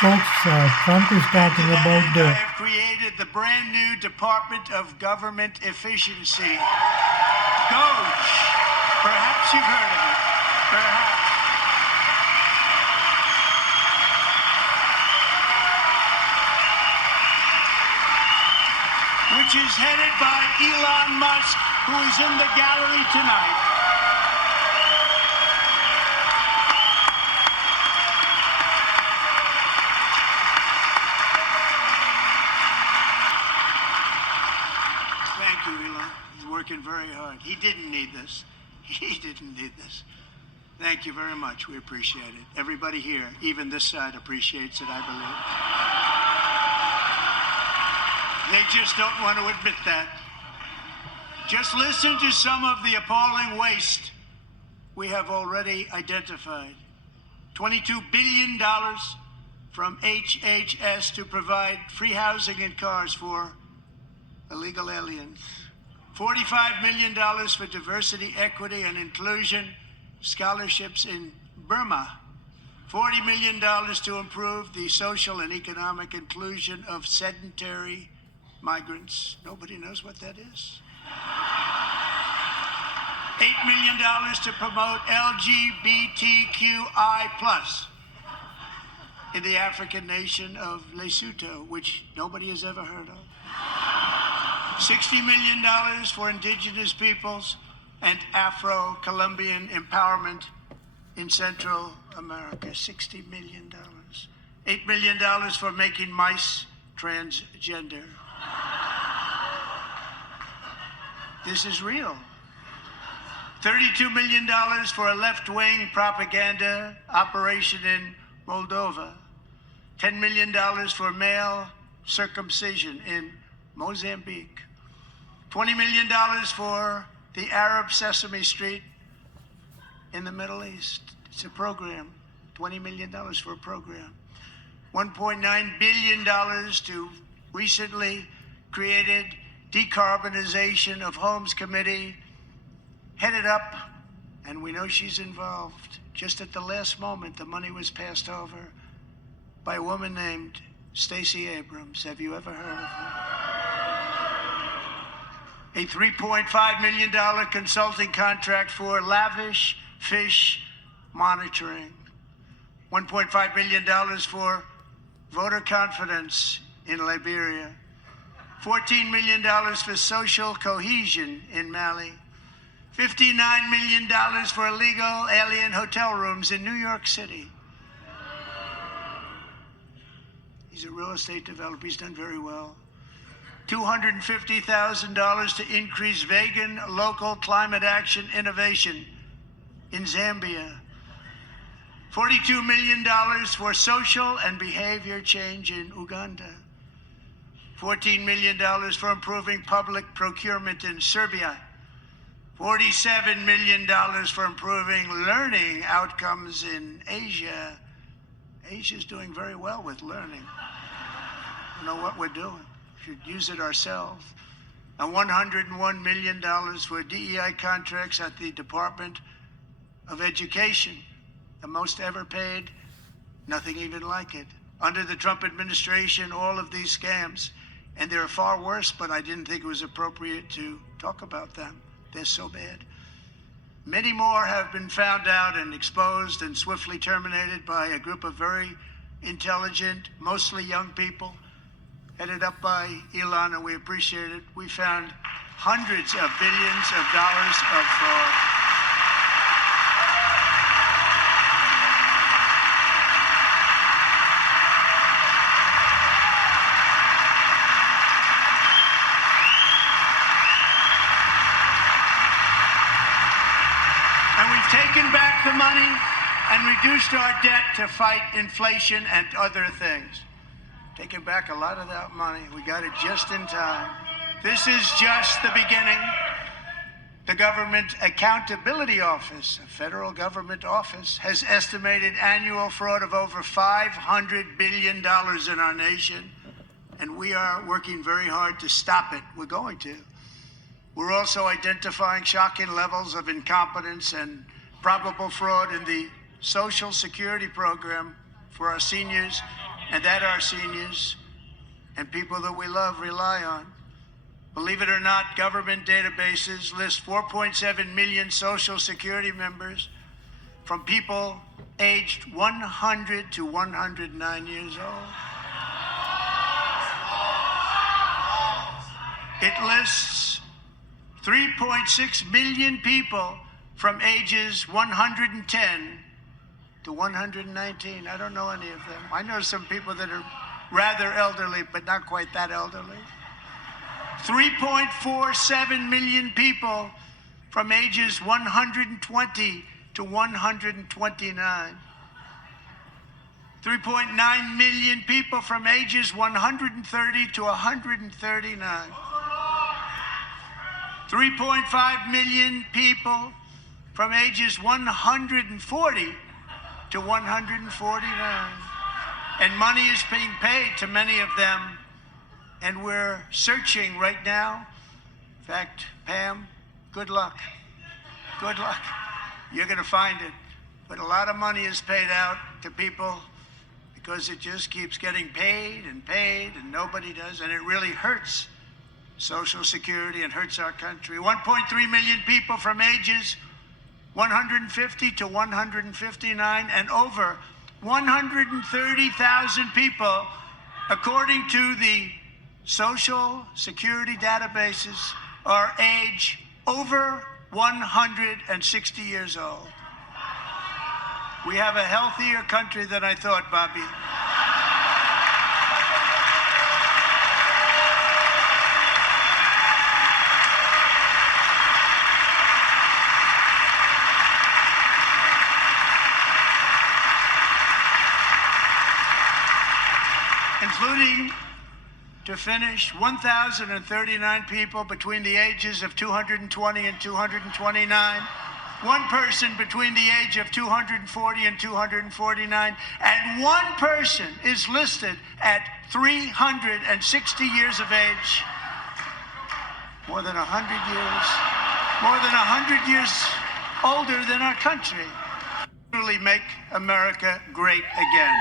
folks, Trump is talking To that about end, the. I have created the brand new Department of Government Efficiency. GOES. Perhaps you've heard of it. Perhaps. Which is headed by Elon Musk, who is in the gallery tonight. Thank you, Elon. He's working very hard. He didn't need this. He didn't need this. Thank you very much. We appreciate it. Everybody here, even this side, appreciates it, I believe. They just don't want to admit that. Just listen to some of the appalling waste we have already identified. $22 billion from HHS to provide free housing and cars for illegal aliens. $45 million for diversity, equity, and inclusion scholarships in Burma. $40 million to improve the social and economic inclusion of sedentary migrants. Nobody knows what that is. $8 million to promote LGBTQI+ in the African nation of Lesotho, which nobody has ever heard of. $60 million for indigenous peoples and Afro-Colombian empowerment in Central America. $60 million. $8 million for making mice transgender. This is real. $32 million for a left-wing propaganda operation in Moldova. $10 million for male circumcision in Mozambique. $20 million for the Arab Sesame Street in the Middle East. It's a program. $20 million for a program. $1.9 billion to recently created Decarbonization of Homes Committee, headed up, and we know she's involved. Just at the last moment, the money was passed over by a woman named Stacey Abrams. Have you ever heard of her? A $3.5 million consulting contract for lavish fish monitoring. $1.5 million for voter confidence in Liberia. $14 million for social cohesion in Mali. $59 million for illegal alien hotel rooms in New York City. He's a real estate developer. He's done very well. $250,000 to increase vegan local climate action innovation in Zambia. $42 million for social and behavior change in Uganda. $14 million for improving public procurement in Serbia. $47 million for improving learning outcomes in Asia. Asia's doing very well with learning. I don't know what we're doing. We should use it ourselves. And $101 million for DEI contracts at the Department of Education, the most ever paid, nothing even like it. Under the Trump administration, all of these scams, and they're far worse, but I didn't think it was appropriate to talk about them. They're so bad. Many more have been found out and exposed and swiftly terminated by a group of very intelligent, mostly young people, headed up by Elon, and we appreciate it. We found hundreds of billions of dollars of fraud. And we've taken back the money and reduced our debt to fight inflation and other things. Taking back a lot of that money. We got it just in time. This is just the beginning. The Government Accountability Office, a federal government office, has estimated annual fraud of over $500 billion in our nation, and we are working very hard to stop it. We're going to. We're also identifying shocking levels of incompetence and probable fraud in the Social Security program for our seniors and that our seniors and people that we love rely on. Believe it or not, government databases list 4.7 million Social Security members from people aged 100 to 109 years old. It lists 3.6 million people from ages 110 to 119. I don't know any of them. I know some people that are rather elderly, but not quite that elderly. 3.47 million people from ages 120 to 129. 3.9 million people from ages 130 to 139. 3.5 million people from ages 140 to 149. And money is being paid to many of them. And we're searching right now. In fact, Pam, good luck. Good luck. You're going to find it. But a lot of money is paid out to people because it just keeps getting paid and nobody does. And it really hurts Social Security and hurts our country. 1.3 million people from ages 150 to 159, and over 130,000 people, according to the Social Security databases, are age over 160 years old. We have a healthier country than I thought, Bobby. Including, to finish, 1,039 people between the ages of 220 and 229, one person between the age of 240 and 249, and one person is listed at 360 years of age. More than 100 years older than our country. Really make America great again.